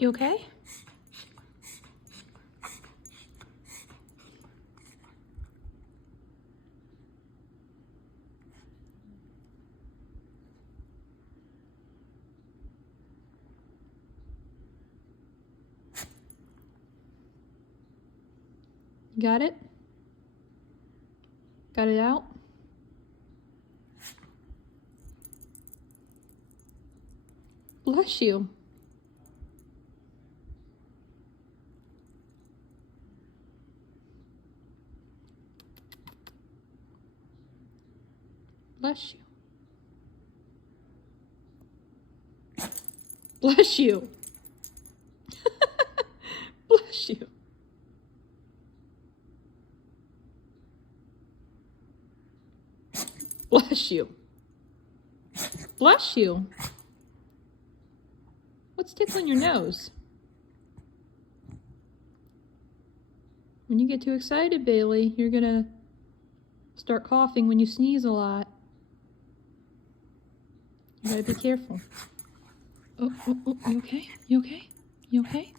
You okay? You got it? Got it out? Bless you. Bless you. Bless you. Bless you. Bless you. Bless you. What's tickling your nose? When you get too excited, Bailey, you're gonna start coughing when you sneeze a lot. You gotta be careful. Oh, you okay? You okay? You okay?